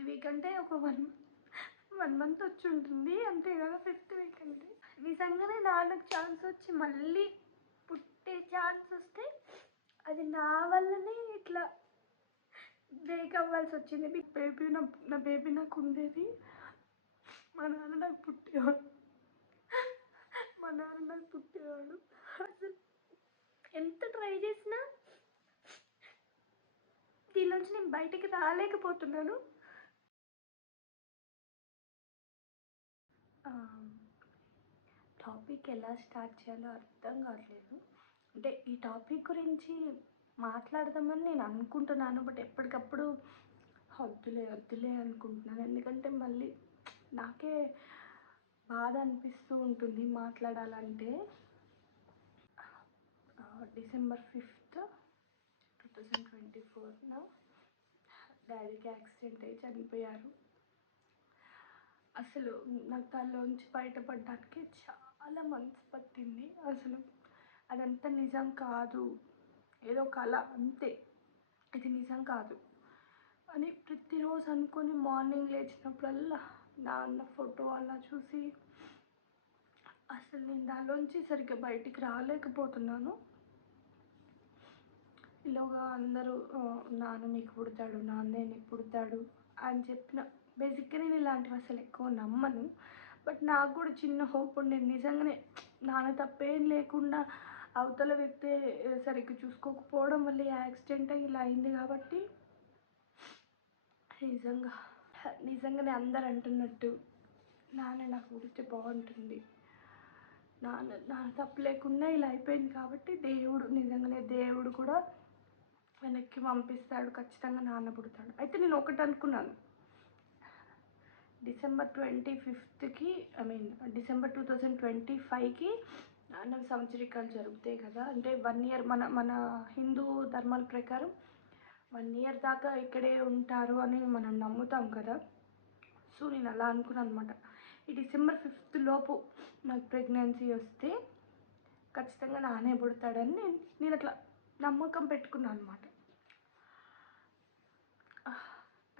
Fifth week అంటే ఒక 1 month వచ్చి ఉంటుంది అంతే కదా. ఫిఫ్త్ వీక్ అంటే నిజంగానే నాన్నకు ఛాన్స్ వచ్చి మళ్ళీ పుట్టే ఛాన్స్ వస్తే అది నా వల్లనే ఇట్లా బ్రేక్ అవ్వాల్సి వచ్చింది. నా బేబీ నాకు ఉండేది, మా నాన్న నాకు పుట్టేవాడు. అసలు ఎంత ట్రై చేసినా దీనిలోంచి నేను బయటికి రాలేకపోతున్నాను. టాపిక్ ఎలా స్టార్ట్ చేయాలో అర్థం కావట్లేదు. అంటే ఈ టాపిక్ గురించి మాట్లాడదామని నేను అనుకుంటున్నాను, బట్ ఎప్పటికప్పుడు వద్దులే అనుకుంటున్నాను. ఎందుకంటే మళ్ళీ నాకే బాధ అనిపిస్తూ ఉంటుంది మాట్లాడాలంటే. డిసెంబర్ 5th 2024న డాడీకి యాక్సిడెంట్ అయ్యి చనిపోయారు. అసలు నాకు దానిలోంచి బయటపడడానికి చాలా మనసు పట్టింది. అసలు అదంతా నిజం కాదు, ఏదో కళ అంతే, ఇది నిజం కాదు అని ప్రతిరోజు అనుకొని మార్నింగ్ లేచినప్పుడల్లా నాన్న ఫోటో అలా చూసి అసలు నేను దానిలోంచి సరిగ్గా బయటికి రాలేకపోతున్నాను. ఇలాగా అందరూ నాన్న నీకు పుడతాడు, నాన్నే నీకు పుడతాడు అని చెప్పిన. బేసిక్గా నేను ఇలాంటివి అసలు ఎక్కువ నమ్మను, బట్ నాకు కూడా చిన్న హోప్ ఉండేది. నిజంగానే నాన్న తప్పేం లేకుండా అవతల వ్యక్తి సరిగ్గా చూసుకోకపోవడం వల్ల యాక్సిడెంట్ అయ్యి ఇలా అయింది కాబట్టి నిజంగానే అందరు అంటున్నట్టు నాన్న నాకు పుడితే బాగుంటుంది, నాన్న తప్పు లేకుండా ఇలా అయిపోయింది కాబట్టి దేవుడు కూడా వెనక్కి పంపిస్తాడు, ఖచ్చితంగా నాన్న పుడతాడు. అయితే నేను ఒకటి అనుకున్నాను, డిసెంబర్ 25కి డిసెంబర్ 2025కి నాన్న సంవత్సరికాలు జరుగుతాయి కదా. అంటే 1 year మన హిందూ ధర్మాల ప్రకారం 1 year దాకా ఇక్కడే ఉంటారు అని మనం నమ్ముతాం కదా. సో నేను అలా అనుకున్నాను అనమాట. ఈ డిసెంబర్ 5th లోపు నాకు ప్రెగ్నెన్సీ వస్తే ఖచ్చితంగా నానే పుడతాడని నేను అట్లా నమ్మకం పెట్టుకున్నాను అనమాట.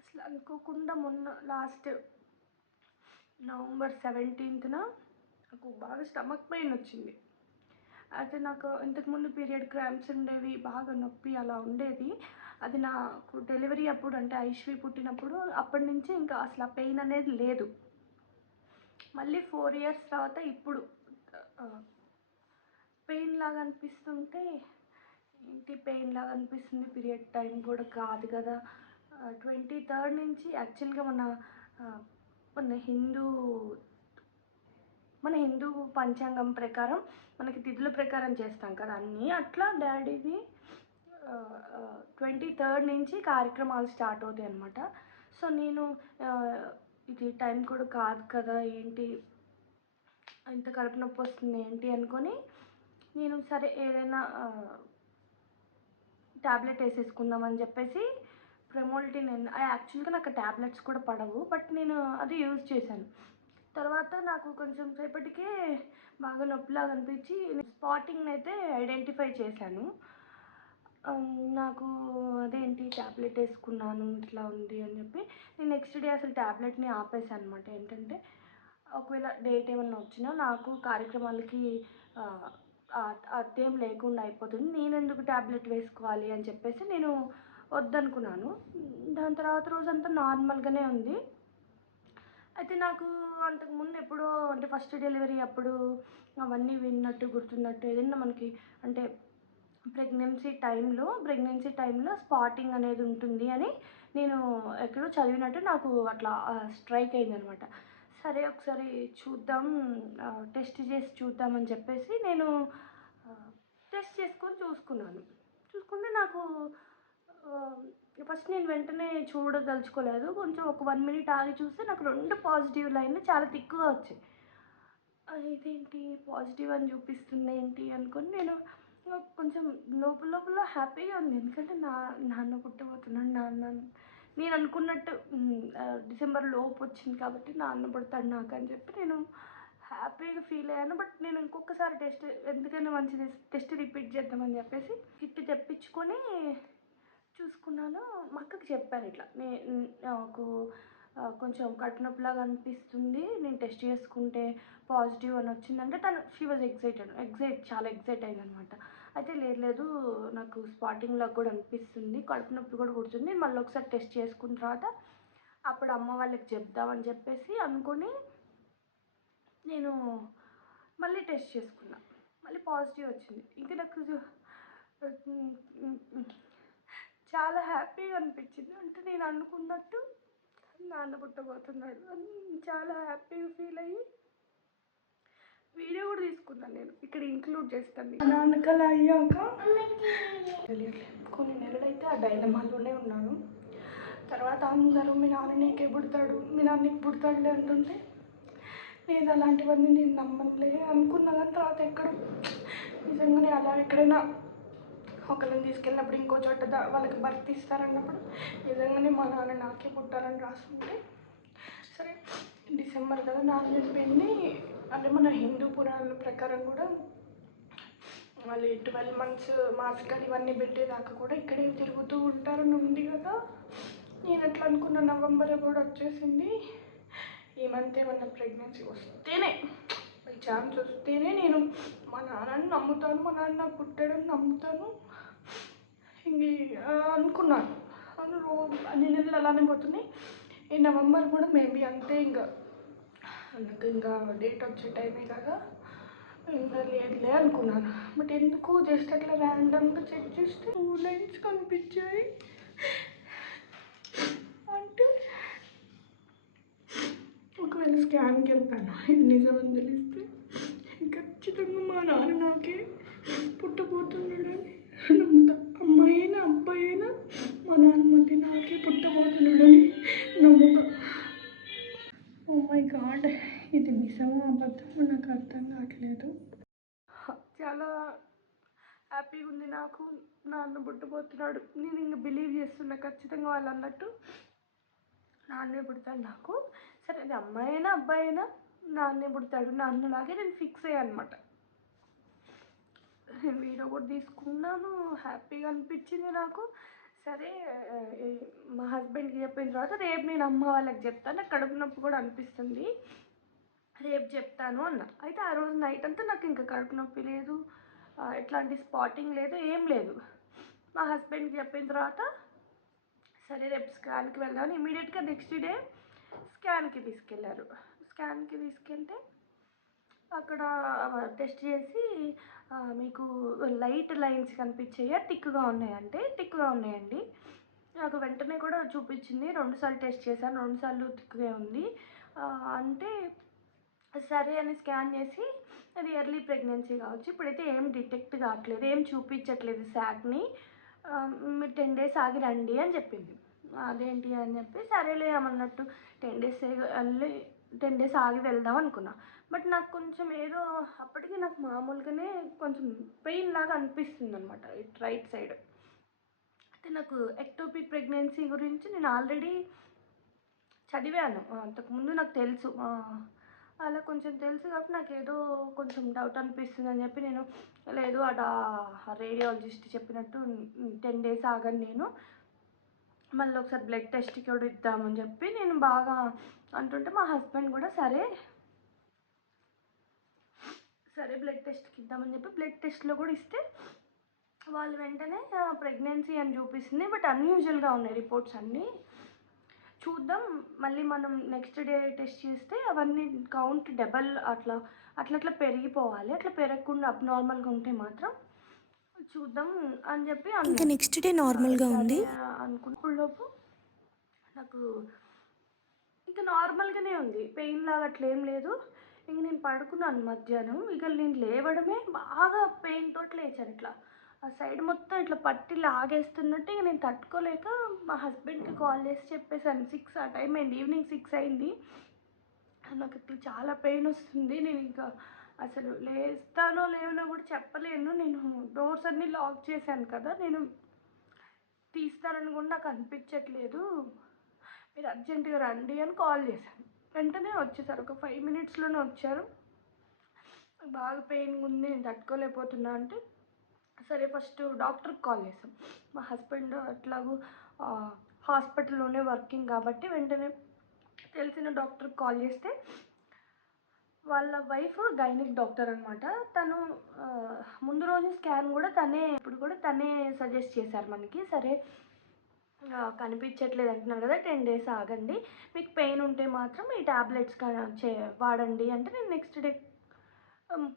అసలు అనుకోకుండా మొన్న లాస్ట్ నవంబర్ 17న నాకు బాగా స్టమక్ పెయిన్ వచ్చింది. అయితే నాకు ఇంతకుముందు పీరియడ్ క్రాంప్స్ ఉండేవి, బాగా నొప్పి అలా ఉండేది. అది నాకు డెలివరీ అప్పుడు, అంటే ఐశ్వి పుట్టినప్పుడు, అప్పటి నుంచి ఇంకా అసలు ఆ పెయిన్ అనేది లేదు. మళ్ళీ 4 years తర్వాత ఇప్పుడు పెయిన్ లాగా అనిపిస్తుంటే, ఏంటి పెయిన్ లాగా అనిపిస్తుంది, పీరియడ్ టైం కూడా కాదు కదా. 23rd నుంచి యాక్చువల్గా మన హిందూ పంచాంగం ప్రకారం మనకి తిథుల ప్రకారం చేస్తాం కదా అన్నీ. అట్లా డాడీది 23rd నుంచి కార్యక్రమాలు స్టార్ట్ అవుతాయి అన్నమాట. సో నేను ఇది టైం కూడా కాదు కదా, ఏంటి ఇంత కడుపు నొప్పి వస్తుంది ఏంటి అనుకొని నేను సరే ఏదైనా ట్యాబ్లెట్ వేసేసుకుందామని చెప్పేసి ప్రెమోల్టిన్. యాక్చువల్గా నాకు ట్యాబ్లెట్స్ కూడా పడవు, బట్ నేను అది యూజ్ చేశాను. తర్వాత నాకు కొంచెం సేపటికే బాగా నొప్పిలాగా అనిపించి స్పాటింగ్ అయితే ఐడెంటిఫై చేశాను. నాకు అదేంటి ట్యాబ్లెట్ వేసుకున్నాను ఇట్లా ఉంది అని చెప్పి నేను నెక్స్ట్ డే అసలు ట్యాబ్లెట్ని ఆపేసాను అనమాట. ఏంటంటే ఒకవేళ డేట్ ఏమన్నా వచ్చినా నాకు కార్యక్రమాలకి అదేం లేకుండా అయిపోతుంది, నేను ఎందుకు ట్యాబ్లెట్ వేసుకోవాలి అని చెప్పేసి నేను వద్దనుకున్నాను. దాని తర్వాత రోజంతా నార్మల్గానే ఉంది. అయితే నాకు అంతకుముందు ఎప్పుడో, అంటే ఫస్ట్ డెలివరీ అప్పుడు అవన్నీ విన్నట్టు గుర్తున్నట్టు, ఏదైనా మనకి అంటే ప్రెగ్నెన్సీ టైంలో స్పాటింగ్ అనేది ఉంటుంది అని నేను ఎక్కడో చదివినట్టు నాకు అట్లా స్ట్రైక్ అయిందనమాట. సరే ఒకసారి చూద్దాం, టెస్ట్ చేసి చూద్దామని చెప్పేసి నేను టెస్ట్ చేసుకొని చూసుకుంటే నాకు ఫస్ట్ నేను వెంటనే చూడదలుచుకోలేదు. కొంచెం ఒక 1 minute ఆగి చూస్తే నాకు 2 పాజిటివ్ లైన్లు చాలా తిక్కుగా వచ్చాయి. ఇదేంటి పాజిటివ్ అని చూపిస్తుంది ఏంటి అనుకొని నేను కొంచెం లోపల హ్యాపీగా ఉంది. ఎందుకంటే నాన్న పుట్టబోతున్నాడు, నేను అనుకున్నట్టు డిసెంబర్ లోపు వచ్చింది కాబట్టి నాన్న పుడతాడు నాకు అని చెప్పి నేను హ్యాపీగా ఫీల్ అయ్యాను. బట్ నేను ఇంకొకసారి టెస్ట్, ఎందుకైనా మంచిది టెస్ట్ రిపీట్ చేద్దామని చెప్పేసి కిట్ తెప్పించుకొని చూసుకున్నాను. మా అక్కకి చెప్పాను ఇట్లా నాకు కొంచెం కడుపు నొప్పిలాగా అనిపిస్తుంది, నేను టెస్ట్ చేసుకుంటే పాజిటివ్ అని వచ్చిందంటే షీ వాజ్ చాలా ఎక్సైట్ అయిందనమాట. అయితే లేదు నాకు స్పాటింగ్ లాగా కూడా అనిపిస్తుంది, కడుపు నొప్పి కూడా పుడుతుంది, నేను మళ్ళీ ఒకసారి టెస్ట్ చేసుకున్న తర్వాత అప్పుడు అమ్మ వాళ్ళకి చెప్దామని చెప్పేసి అనుకొని నేను మళ్ళీ టెస్ట్ చేసుకున్నా. మళ్ళీ పాజిటివ్ వచ్చింది. ఇంకా నాకు చాలా హ్యాపీగా అనిపించింది. అంటే నేను అనుకున్నట్టు నాన్న పుట్టబోతున్నాడు అని చాలా హ్యాపీగా ఫీల్ అయ్యి వీడియో కూడా తీసుకున్నాను. నేను ఇక్కడ ఇంక్లూడ్ చేస్తాను. నాన్నకలా అయ్యాక తెలియట్లేదు, కొన్ని నెలలైతే ఆ డైలమాలోనే ఉన్నాను. తర్వాత అందరూ మీ నాన్న నీకే పుడతాడు, మీ నాన్న నీకు పుడతాడులే అంటుంటే నేను అలాంటివన్నీ నేను నమ్మలే అనుకున్నా. కానీ తర్వాత ఎక్కడ నిజంగానే అలా ఎక్కడైనా ఒకరిని తీసుకెళ్ళినప్పుడు ఇంకో చోట వాళ్ళకి భర్తీ ఇస్తారన్నప్పుడు నిజంగానే మా నాన్న నాకే పుట్టాలని రాసుకుంటే సరే డిసెంబర్ కదా నాన్న చనిపోయింది. అంటే మన హిందూ పురాణాల ప్రకారం కూడా వాళ్ళు 12 months మాసికాలు ఇవన్నీ పెట్టేదాకా కూడా ఇక్కడే తిరుగుతూ ఉంటారని ఉంది కదా. నేను అట్లా అనుకున్న. నవంబర్ కూడా వచ్చేసింది. ఈ మంత్ ఏమన్నా ప్రెగ్నెన్సీ వస్తేనే, బై ఛాన్స్ వస్తేనే నేను మా నాన్నని నమ్ముతాను, మా నాన్న పుట్టాడని నమ్ముతాను అనుకున్నాను. అన్ని నెలలు అలానే పోతున్నాయి. ఈ నవంబర్ కూడా మేబీ అంతే. నాకు ఇంకా డేట్ వచ్చే టైమే కదా, ఇంకా లేదులే అనుకున్నాను. బట్ ఎందుకు జస్ట్ అట్లా ర్యాండమ్గా చెక్ చేస్తే 2 lines కనిపించాయి. అంటే ఒకవేళ స్కాన్కి వెళ్తాను, ఇది నిజమని తెలిస్తే ఖచ్చితంగా మా నాన్న నాకే పుట్టబోతున్నాడని నమ్ముతా. అమ్మాయి అయినా అబ్బాయి అయినా మా నాన్న మళ్ళీ నాకే పుట్టబోతున్నాడని నమ్ముతా. ఓ మై గాడ్, ఇది నిజమో అబద్ధమో నాకు అర్థం కావట్లేదు. చాలా హ్యాపీగా ఉంది నాకు, నాన్న పుట్టబోతున్నాడు. నేను ఇంకా బిలీవ్ చేస్తున్నా ఖచ్చితంగా వాళ్ళు అన్నట్టు నాన్నే పుడతాడు నాకు. సరే అది అమ్మాయి అయినా అబ్బాయి అయినా నాన్నే పుడతాడు, నాన్నలాగే నేను ఫిక్స్ అయ్యాను అనమాట. వీడియో కూడా తీసుకున్నాను, హ్యాపీగా అనిపించింది నాకు. సరే మా హస్బెండ్కి చెప్పిన తర్వాత రేపు నేను అమ్మ వాళ్ళకి చెప్తాను, నాకు కడుపు నొప్పి కూడా అనిపిస్తుంది, రేపు చెప్తాను అన్న. అయితే ఆ రోజు నైట్ అంతా నాకు ఇంకా కడుపు నొప్పి లేదు, ఎట్లాంటి స్పాటింగ్ లేదు, ఏం లేదు. మా హస్బెండ్కి చెప్పిన తర్వాత సరే రేపు స్కాన్కి వెళ్దామని ఇమీడియట్గా నెక్స్ట్ డే స్కాన్కి తీసుకెళ్ళారు. స్కాన్కి తీసుకెళ్తే అక్కడ టెస్ట్ చేసి మీకు లైట్ లైన్స్ కనిపించాయా, థిక్గా ఉన్నాయంటే థిక్గా ఉన్నాయండి. నాకు వెంటనే కూడా చూపించింది. 2 సార్లు టెస్ట్ చేశాను, 2 సార్లు థిక్గా ఉంది. అంటే సరే అని స్కాన్ చేసి అది ఎర్లీ ప్రెగ్నెన్సీ కావచ్చు, ఇప్పుడైతే ఏం డిటెక్ట్ కావట్లేదు, ఏం చూపించట్లేదు శాక్ని, మీరు 10 days ఆగి రండి అని చెప్పింది. అదేంటి అని చెప్పి సరేలే అన్నట్టు 10 days ఆగి వెళ్దాం అనుకున్నా. బట్ నాకు కొంచెం ఏదో అప్పటికి నాకు మామూలుగానే కొంచెం పెయిన్ లాగా అనిపిస్తుంది అనమాట రైట్ సైడ్. అయితే నాకు ఎక్టోపిక్ ప్రెగ్నెన్సీ గురించి నేను ఆల్రెడీ చదివాను, అంతకుముందు నాకు తెలుసు, అలా కొంచెం తెలుసు కాబట్టి నాకు ఏదో కొంచెం డౌట్ అనిపిస్తుంది అని చెప్పి నేను లేదు రేడియాలజిస్ట్ చెప్పినట్టు 10 days ఆగను, నేను మళ్ళీ ఒకసారి బ్లడ్ టెస్ట్కి కూడా ఇద్దామని చెప్పి నేను బాగా అంటుంటే మా హస్బెండ్ కూడా సరే బ్లడ్ టెస్ట్కి ఇద్దామని చెప్పి బ్లడ్ టెస్ట్లో కూడా ఇస్తే వాళ్ళు వెంటనే ప్రెగ్నెన్సీ అని చూపిస్తుంది. బట్ అన్యూజువల్గా ఉన్నాయి రిపోర్ట్స్ అన్నీ. చూద్దాం, మళ్ళీ మనం నెక్స్ట్ డే టెస్ట్ చేస్తే అవన్నీ కౌంట్ డబల్ అట్లా పెరిగిపోవాలి, అట్లా పెరగకుండా అబ్నార్మల్గా ఉంటే మాత్రం చూద్దాం అని చెప్పి ఇంకా నెక్స్ట్ డే నార్మల్గా ఉంది అనుకున్నప్పుడు నాకు ఇంకా నార్మల్గానే ఉంది, పెయిన్ లాగా అట్లా ఏం లేదు. ఇంక నేను పడుకున్నాను మధ్యాహ్నం, ఇక నేను లేవడమే బాగా పెయిన్ తోటి లేచాను. ఇట్లా ఆ సైడ్ మొత్తం ఇట్లా పట్టి లాగేస్తున్నట్టు ఇక నేను తట్టుకోలేక మా హస్బెండ్కి కాల్ చేసి చెప్పేశాను. 6 ఆ టైం అయింది, ఈవినింగ్ 6 అయింది, నాకు ఇట్లా చాలా పెయిన్ వస్తుంది, నేను ఇంకా అసలు లేస్తానో లేవనో కూడా చెప్పలేను, నేను డోర్స్ అన్నీ లాక్ చేశాను కదా, నేను తీస్తానని కూడా నాకు అనిపించట్లేదు, మీరు అర్జెంటుగా రండి అని కాల్ చేశాను. వెంటనే వచ్చేసారు, ఒక 5 minutesలోనే వచ్చారు. బాగా పెయిన్ ఉంది, నేను తట్టుకోలేకపోతున్నా అంటే సరే ఫస్ట్ డాక్టర్కి కాల్ చేసాం. మా హస్బెండ్ అట్లాగూ హాస్పిటల్లోనే వర్కింగ్ కాబట్టి వెంటనే తెలిసిన డాక్టర్కి కాల్ చేస్తే వాళ్ళ వైఫ్ గైనిక్ డాక్టర్ అనమాట. తను ముందు రోజు స్కాన్ కూడా తనే, ఇప్పుడు కూడా తనే సజెస్ట్ చేశారు మనకి. సరే కనిపించట్లేదు అంటున్నారు కదా, 10 days ఆగండి, మీకు పెయిన్ ఉంటే మాత్రం ఈ ట్యాబ్లెట్స్ వాడండి అంటే, నేను నెక్స్ట్ డే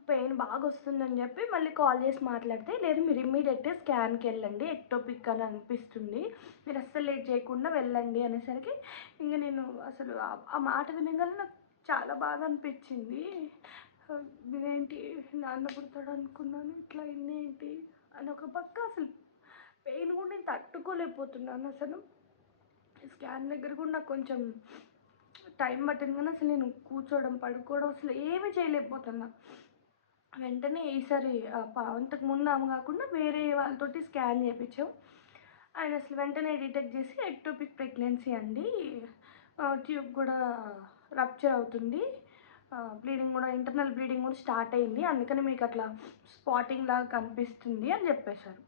పెయిన్ బాగా వస్తుందని చెప్పి మళ్ళీ కాల్ చేసి మాట్లాడితే, లేదు మీరు ఇమ్మీడియట్గా స్కాన్కి వెళ్ళండి, ఎక్టోపిక్ అని అనిపిస్తుంది, మీరు అస్సలు లేట్ చేయకుండా వెళ్ళండి అనేసరికి ఇంకా నేను అసలు ఆ మాట వినగానే నాకు చాలా బాగా అనిపించింది. నేనేంటి నాన్న పుడతాడు అనుకున్నాను, ఇట్లా అయింది ఏంటి అని. ఒక పక్క అసలు పెయిన్ కూడా నేను తట్టుకోలేకపోతున్నాను అసలు. స్కాన్ దగ్గర కూడా నాకు కొంచెం టైం పట్టింది, కానీ అసలు నేను కూర్చోవడం పడుకోవడం అసలు ఏమీ చేయలేకపోతున్నా. వెంటనే ఈసారి అంతకు ముందు ఆమె కాకుండా వేరే వాళ్ళతోటి స్కాన్ చేయించాం. ఆయన అసలు వెంటనే డిటెక్ట్ చేసి ఎక్టోపిక్ ప్రెగ్నెన్సీ అండి, ట్యూబ్ కూడా రప్చర్ అవుతుంది, బ్లీడింగ్ కూడా, ఇంటర్నల్ బ్లీడింగ్ కూడా స్టార్ట్ అయింది, అందుకని మీకు అట్లా స్పాటింగ్ లాగా కనిపిస్తుంది అని చెప్పేశారు.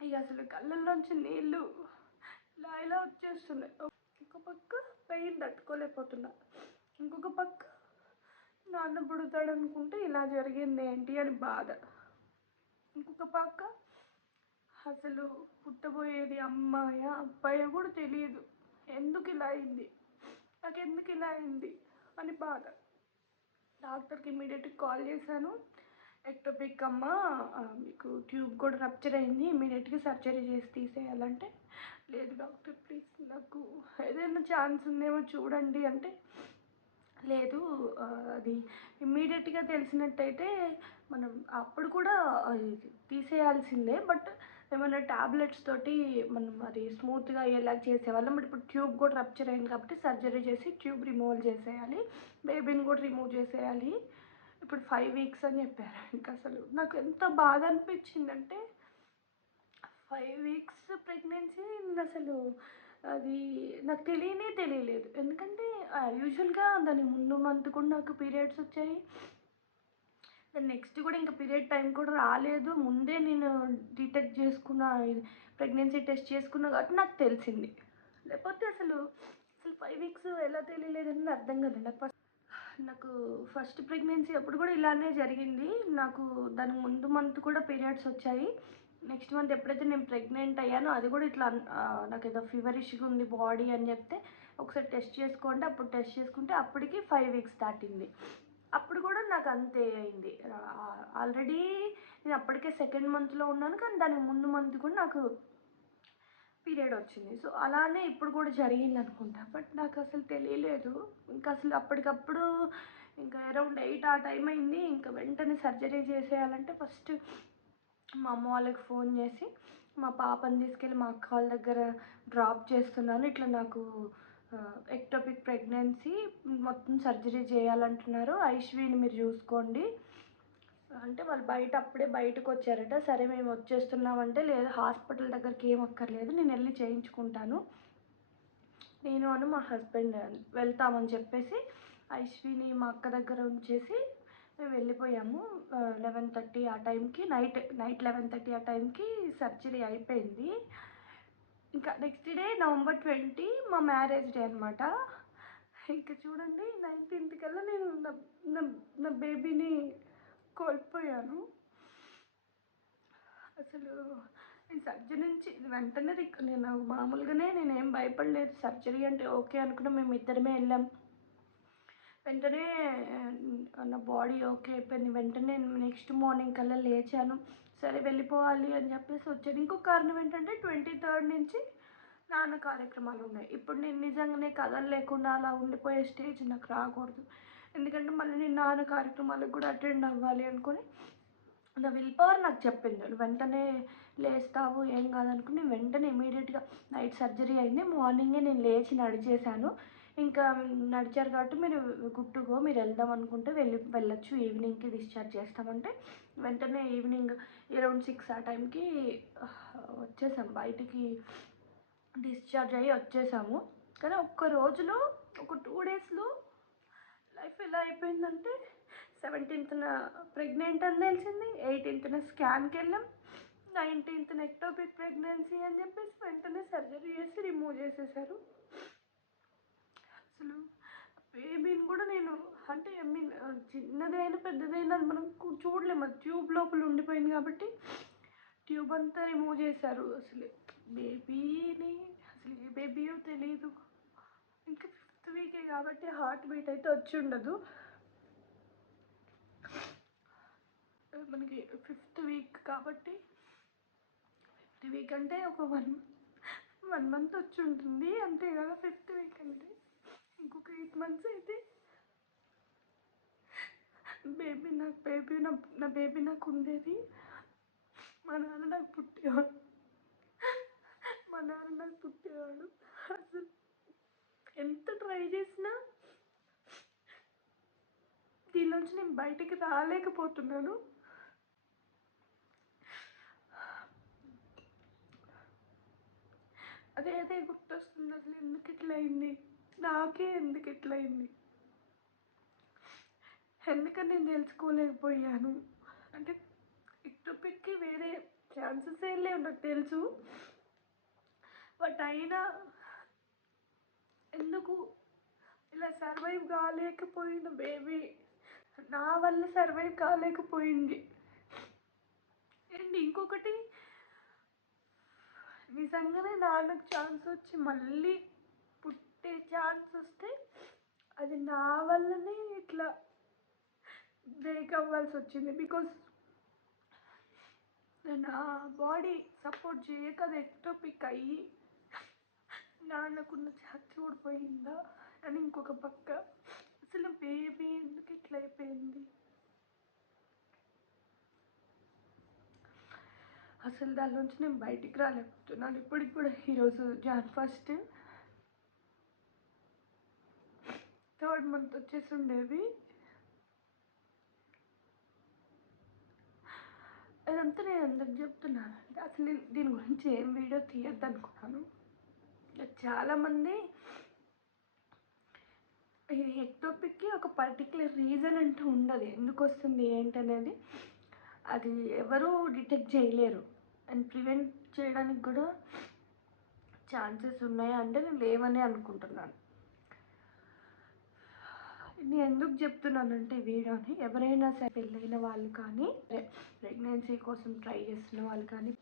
ఇక అసలు కళ్ళల్లోంచి నీళ్ళు ఇలా ఇలా వచ్చేస్తున్నాయి. ఒక పక్క పెయిన్ తట్టుకోలేకపోతున్నా, ఇంకొక పక్క నాన్న పుడతాడు అనుకుంటే ఇలా జరిగింది ఏంటి అని బాధ. ఇంకొక పక్క అసలు పుట్టబోయేది అమ్మాయా అబ్బాయా కూడా తెలియదు, ఎందుకు ఇలా అయింది, నాకు ఎందుకు ఇలా అయింది అని బాధ. డాక్టర్కి ఇమీడియట్గా కాల్ చేశాను, ఎక్టోపిక్ అమ్మ, మీకు ట్యూబ్ కూడా రప్చర్ అయింది, ఇమీడియట్గా సర్జరీ చేసి తీసేయాలంటే, లేదు డాక్టర్ ప్లీజ్ నాకు ఏదైనా ఛాన్స్ ఉందేమో చూడండి అంటే, లేదు అది ఇమ్మీడియట్గా తెలిసినట్టయితే మనం అప్పుడు కూడా తీసేయాల్సిందే, బట్ ఏమైనా ట్యాబ్లెట్స్ తోటి మనం అది స్మూత్గా అయ్యేలా చేసేవాళ్ళం. బట్ ఇప్పుడు ట్యూబ్ కూడా రప్చర్ అయింది కాబట్టి సర్జరీ చేసి ట్యూబ్ రిమూవల్ చేసేయాలి, బేబీని కూడా రిమూవ్ చేసేయాలి, ఇప్పుడు 5 weeks అని చెప్పారు. ఇంకా అసలు నాకు ఎంత బాధ అనిపించిందంటే, 5 weeks ప్రెగ్నెన్సీ అసలు అది నాకు తెలియలేదు. ఎందుకంటే యూజువల్గా దాని ముందు మంత్ కూడా నాకు పీరియడ్స్ వచ్చాయి, దాని నెక్స్ట్ కూడా ఇంకా పీరియడ్ టైం కూడా రాలేదు, ముందే నేను డిటెక్ట్ చేసుకున్న, ప్రెగ్నెన్సీ టెస్ట్ చేసుకున్నా కాబట్టి నాకు తెలిసింది. లేకపోతే అసలు 5 weeks ఎలా తెలియలేదని అర్థం కాలేదు నాకు ఫస్ట్ ప్రెగ్నెన్సీ అప్పుడు కూడా ఇలానే జరిగింది. నాకు దాని ముందు మంత్ కూడా పీరియడ్స్ వచ్చాయి, నెక్స్ట్ మంత్ ఎప్పుడైతే నేను ప్రెగ్నెంట్ అయ్యానో అది కూడా ఇట్లా నాకు ఏదో ఫీవరిష్గా ఉంది బాడీ అని చెప్తే ఒకసారి టెస్ట్ చేసుకోండి, అప్పుడు టెస్ట్ చేసుకుంటే అప్పటికి 5 weeks దాటింది. అప్పుడు కూడా నాకు అంతే అయింది. ఆల్రెడీ నేను అప్పటికే 2nd monthలో ఉన్నాను, కానీ దానికి ముందు మంత్ కూడా నాకు పీరియడ్ వచ్చింది. సో అలానే ఇప్పుడు కూడా జరిగింది అనుకుంటా, బట్ నాకు అసలు తెలియలేదు. ఇంకా అసలు అప్పటికప్పుడు ఇంకా అరౌండ్ 8 ఆ టైం అయింది. ఇంకా వెంటనే సర్జరీ చేసేయాలంటే ఫస్ట్ మా అమ్మ వాళ్ళకి ఫోన్ చేసి మా పాపని తీసుకెళ్ళి మా అక్క వాళ్ళ దగ్గర డ్రాప్ చేస్తున్నాను, ఇట్లా నాకు ఎక్టోపిక్ ప్రెగ్నెన్సీ, మొత్తం సర్జరీ చేయాలంటున్నారు, ఐశ్వీని మీరు చూసుకోండి అంటే, వాళ్ళు అప్పుడే బయటకు వచ్చారట. సరే మేము వచ్చేస్తున్నామంటే, లేదు హాస్పిటల్ దగ్గరికి ఏం అక్కర్లేదు, నేను వెళ్ళి చేయించుకుంటాను, నేను మా హస్బెండ్ వెళ్తామని చెప్పేసి ఐశ్వీని మా అక్క దగ్గర ఉంచేసి మేము వెళ్ళిపోయాము. 11:30 ఆ టైంకి, నైట్ 11:30 ఆ టైంకి సర్జరీ అయిపోయింది. ఇంకా నెక్స్ట్ డే November 20 మా మ్యారేజ్ డే అనమాట. ఇంకా చూడండి 19th కల్లా నేను నా బేబీని కోల్పోయాను. అసలు ఈ సర్జరీ నుంచి వెంటనే నేను మామూలుగానే నేనేం భయపడలేదు, సర్జరీ అంటే ఓకే అనుకున్నా, మేము ఇద్దరమే వెళ్ళాం. వెంటనే నా బాడీ ఓకే అయిపోయింది, వెంటనే నెక్స్ట్ మార్నింగ్ కల్లా లేచాను, సరే వెళ్ళిపోవాలి అని చెప్పేసి వచ్చాను. ఇంకో కారణం ఏంటంటే 23rd నుంచి నాన్న కార్యక్రమాలు ఉన్నాయి. ఇప్పుడు నేను నిజంగానే కదలలేకుండా అలా ఉండిపోయే స్టేజ్ నాకు రాకూడదు, ఎందుకంటే మళ్ళీ నేను నాన్న కార్యక్రమాలకు కూడా అటెండ్ అవ్వాలి అనుకుని నా విల్ పవర్ నాకు చెప్పింది, నువ్వు వెంటనే లేస్తావు ఏం కాదనుకుని వెంటనే ఇమీడియట్గా నైట్ సర్జరీ అయింది, మార్నింగే నేను లేచి నడిచేశాను. ఇంకా నడిచారు కాబట్టి మీరు గుట్టుగో, మీరు వెళ్దాం అనుకుంటే వెళ్ళొచ్చు, ఈవినింగ్కి డిశ్చార్జ్ చేస్తామంటే వెంటనే ఈవినింగ్ అరౌండ్ 6 ఆ టైంకి వచ్చేసాం, బయటికి డిశ్చార్జ్ అయ్యి వచ్చేసాము. కానీ ఒక్క రోజులో ఒక 2 daysలో లైఫ్ ఎలా అయిపోయిందంటే, 17th ప్రెగ్నెంట్ అని తెలిసింది, 18th స్కాన్కి వెళ్ళాం, 19th ఎక్టోపిక్ ప్రెగ్నెన్సీ అని చెప్పేసి వెంటనే సర్జరీ చేసి రిమూవ్ చేసేసారు. కూడా నేను అంటే ఐ మీన్ చిన్నదైనా పెద్దదైనా అది మనం చూడలేము, అది ట్యూబ్ లోపల ఉండిపోయింది కాబట్టి ట్యూబ్ అంతా రిమూవ్ చేశారు. అసలు బేబీని అసలు ఏ బేబీయో తెలీదు. ఇంకా 5th వీకే కాబట్టి హార్ట్ బీట్ అయితే వచ్చి ఉండదు. మనకి 5th వీక్ కాబట్టి 5th వీక్ అంటే ఒక 1 మంత్ వచ్చి ఉంటుంది అంతే కదా. 5th వీక్ అంటే ఇంకొక 8 మంత్స్ అయితే నా బేబీ నాకు ఉండేది. మా నాన్న నాకు పుట్టేవాడు. అసలు ఎంత ట్రై చేసినా దీనిలోంచి నేను బయటికి రాలేకపోతున్నాను. అదే గుర్తొస్తుంది. అసలు ఎందుకు ఇట్లా అయింది, నాకే ఎందుకు ఇట్లా అయింది, ఎందుకని నేను తెలుసుకోలేకపోయాను. అంటే ఎక్టోపిక్కి వేరే ఛాన్సెస్ ఏం లేవు నాకు తెలుసు, బట్ అయినా ఎందుకు ఇలా సర్వైవ్ కాలేకపోయిన బేబీ నా వల్ల సర్వైవ్ కాలేకపోయింది. అండ్ ఇంకొకటి, నిజంగానే నాన్నకు ఛాన్స్ వచ్చి మళ్ళీ పుట్టే ఛాన్స్ వస్తే అది నా వల్లనే ఇట్లా బ్రేక్ అవ్వాల్సి వచ్చింది. బికాస్ నా బాడీ సపోర్ట్ చేయక అది ఎక్టోపిక్ అయ్యి నాన్నకున్న ఛాన్స్ ఊడిపోయిందా అని ఇంకొక పక్క అసలు బేబీ ఎందుకు ఇట్లా అయిపోయింది. అసలు దాని నుంచి నేను బయటికి రాలేకపోతున్నాను ఇప్పటికి కూడా. ఈరోజు Jan 1st 3rd మంత్ వచ్చేసి ఉండేది. అదంతా నేను ఎందుకు చెప్తున్నాను అంటే అసలు నేను దీని గురించి ఏం వీడియో తీయద్దు అనుకున్నాను. చాలామంది ఈ ఎక్టోపిక్కి ఒక పర్టికులర్ రీజన్ అంటూ ఉండదు, ఎందుకు వస్తుంది ఏంటనేది అది ఎవరు డిటెక్ట్ చేయలేరు. అండ్ ప్రివెంట్ చేయడానికి కూడా ఛాన్సెస్ ఉన్నాయా అంటే నేను లేవనే అనుకుంటున్నాను. నేను ఎందుకు చెప్తున్నానంటే వీడియోని ఎవరైనా సరే పెళ్ళైన వాళ్ళు కానీ ప్రెగ్నెన్సీ కోసం ట్రై చేస్తున్న వాళ్ళు కానీ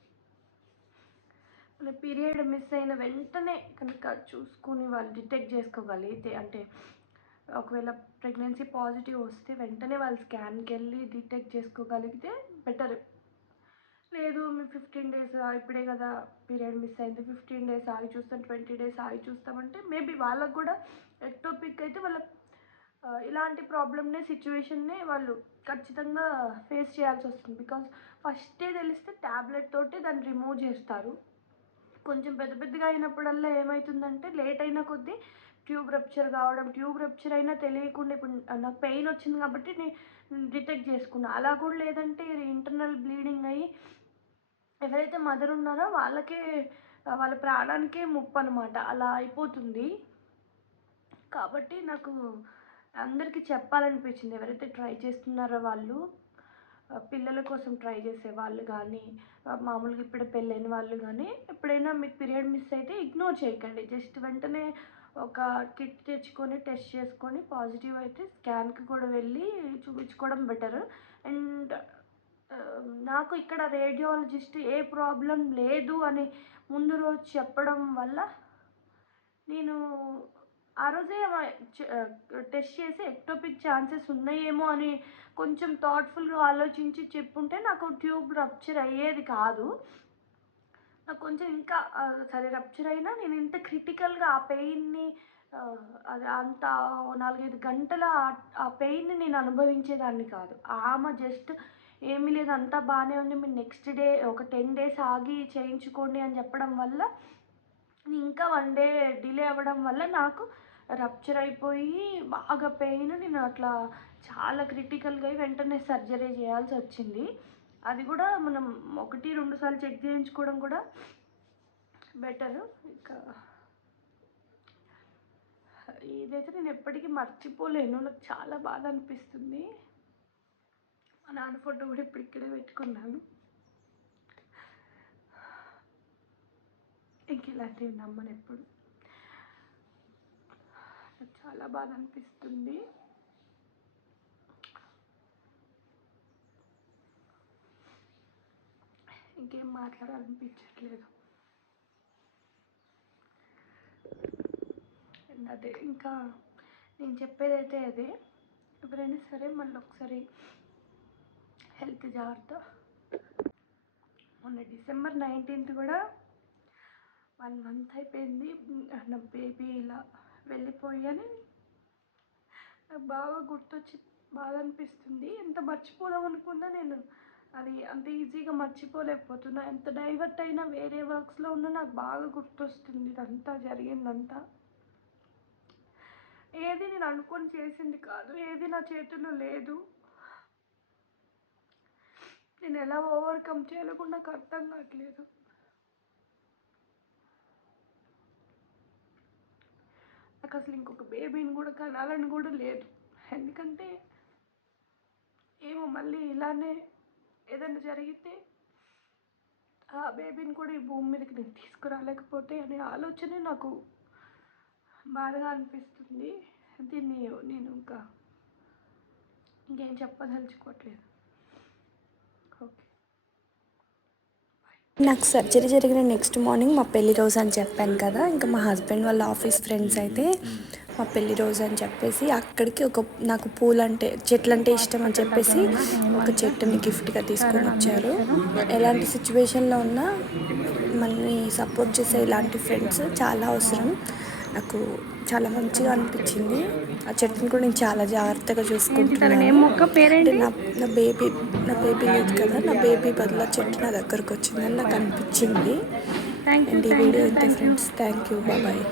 మన పీరియడ్ మిస్ అయిన వెంటనే కనుక చూసుకుని వాళ్ళు డిటెక్ట్ చేసుకోగలిగితే, అంటే ఒకవేళ ప్రెగ్నెన్సీ పాజిటివ్ వస్తే వెంటనే వాళ్ళు స్కాన్కి వెళ్ళి డిటెక్ట్ చేసుకోగలిగితే బెటర్. లేదు మేము 15 days ఇప్పుడే కదా పీరియడ్ మిస్ అయింది, 15 days ఆగి చూస్తాం, 20 days ఆగి చూస్తామంటే మేబీ వాళ్ళకు కూడా ఎక్టోపిక్ అయితే వాళ్ళకి ఇలాంటి ప్రాబ్లమ్నే సిచ్యువేషన్నే వాళ్ళు ఖచ్చితంగా ఫేస్ చేయాల్సి వస్తుంది. బికాస్ ఫస్టే తెలిస్తే ట్యాబ్లెట్ తోటి దాన్ని రిమూవ్ చేస్తారు. కొంచెం పెద్దగా అయినప్పుడల్లా ఏమవుతుందంటే లేట్ అయిన కొద్దీ ట్యూబ్ రప్చర్ కావడం, ట్యూబ్ రప్చర్ అయినా తెలియకుండా ఇప్పుడు నాకు పెయిన్ వచ్చింది కాబట్టి నేను డిటెక్ట్ చేసుకున్నా. అలా కూడా లేదంటే ఇంటర్నల్ బ్లీడింగ్ అయ్యి ఎవరైతే మదర్ ఉన్నారో వాళ్ళకే వాళ్ళ ప్రాణానికే ముప్పు అనమాట, అలా అయిపోతుంది. కాబట్టి నాకు అందరికీ చెప్పాలనిపించింది, ఎవరైతే ట్రై చేస్తున్నారో వాళ్ళు, పిల్లల కోసం ట్రై చేసే వాళ్ళు కానీ మామూలుగా ఇప్పుడే పెళ్ళైన వాళ్ళు కానీ ఎప్పుడైనా మీకు పీరియడ్ మిస్ అయితే ఇగ్నోర్ చేయకండి. జస్ట్ వెంటనే ఒక కిట్ తెచ్చుకొని టెస్ట్ చేసుకొని పాజిటివ్ అయితే స్కాన్కి కూడా వెళ్ళి చూపించుకోవడం బెటర్. అండ్ నాకు ఇక్కడ రేడియాలజిస్ట్ ఏ ప్రాబ్లం లేదు అని ముందు రోజు చెప్పడం వల్ల నేను ఆ రోజే టెస్ట్ చేసి ఎక్టోపిక్ ఛాన్సెస్ ఉన్నాయేమో అని కొంచెం థాట్ఫుల్గా ఆలోచించి చెప్పుంటే నాకు ట్యూబ్ రప్చర్ అయ్యేది కాదు. నాకు కొంచెం ఇంకా సరే రప్చర్ అయినా నేను ఇంత క్రిటికల్గా ఆ పెయిన్ని అది అంత 4-5 గంటల ఆ పెయిన్ని నేను అనుభవించేదాన్ని కాదు. ఆమె జస్ట్ ఏమీ లేదు అంతా బాగానే ఉంది, మీరు నెక్స్ట్ డే ఒక 10 days ఆగి చేయించుకోండి అని చెప్పడం వల్ల ఇంకా 1 day డిలే అవ్వడం వల్ల నాకు రప్చర్ అయిపోయి బాగా పెయిన్, నేను అట్లా చాలా క్రిటికల్గా అయ్యి వెంటనే సర్జరీ చేయాల్సి వచ్చింది. అది కూడా మనం 1-2 సార్లు చెక్ చేయించుకోవడం కూడా బెటరు. ఇంకా ఇదైతే నేను ఎప్పటికీ మర్చిపోలేను, నాకు చాలా బాధ అనిపిస్తుంది. మా నాన్న ఫోటో కూడా ఇప్పుడు ఇక్కడే పెట్టుకున్నాను. ఇంక ఇలాంటివి నమ్మను ఎప్పుడు. నాకు చాలా చాలా బాధ అనిపిస్తుంది. ఇంకేం మాట్లాడాలనిపించట్లేదు. అదే ఇంకా నేను చెప్పేదైతే అదే, ఎవరైనా సరే మళ్ళీ ఒకసారి హెల్త్ జాగ్రత్త. మొన్న December 19th కూడా 1 month అయిపోయింది నా బేబీ ఇలా వెళ్ళిపోయి. నాకు బాగా గుర్తొచ్చి బాధ అనిపిస్తుంది. ఎంత మర్చిపోదాం అనుకున్నా నేను అది అంత ఈజీగా మర్చిపోలేకపోతున్నా. ఎంత డైవర్ట్ అయినా వేరే వర్క్స్లో ఉన్నా నాకు బాగా గుర్తొస్తుంది ఇదంతా జరిగిందంతా. ఏది నేను అనుకొని చేసింది కాదు, ఏది నా చేతుల్లో లేదు. నేను ఎలా ఓవర్కమ్ చేయాలో కూడా నాకు అర్థం కావట్లేదు. నాకు అసలు ఇంకొక బేబీని కూడా కనాలని కూడా లేదు. ఎందుకంటే ఏమో మళ్ళీ ఇలానే ఏదైనా జరిగితే ఆ బేబీని కూడా ఈ భూమి మీదకి నేను తీసుకురాలేకపోతే అనే ఆలోచనే నాకు బాధగా అనిపిస్తుంది. దీన్ని నేను ఇంకేం చెప్పదలుచుకోవట్లేదు. ఓకే. నాకు సర్జరీ జరిగిన నెక్స్ట్ మార్నింగ్ మా పెళ్లి రోజు అని చెప్పాను కదా, ఇంకా మా హస్బెండ్ వాళ్ళ ఆఫీస్ ఫ్రెండ్స్ అయితే మా పెళ్లి రోజు అని చెప్పేసి అక్కడికి నాకు పూలంటే చెట్లంటే ఇష్టం అని చెప్పేసి ఒక చెట్టుని గిఫ్ట్గా తీసుకొని వచ్చారు. ఎలాంటి సిచ్యువేషన్లో ఉన్నా మనని సపోర్ట్ చేసే ఇలాంటి ఫ్రెండ్స్ చాలా అవసరం. నాకు చాలా మంచిగా అనిపించింది. ఆ చెట్టుని కూడా నేను చాలా జాగ్రత్తగా చూసుకుంటున్నాను. అంటే నా బేబీ లేదు కదా, నా బేబీ బదులు చెట్టు నా దగ్గరకు వచ్చిందని నాకు అనిపించింది. అండ్ ఈ వీడియో ఇంతే ఫ్రెండ్స్. Thank you. బాయ్.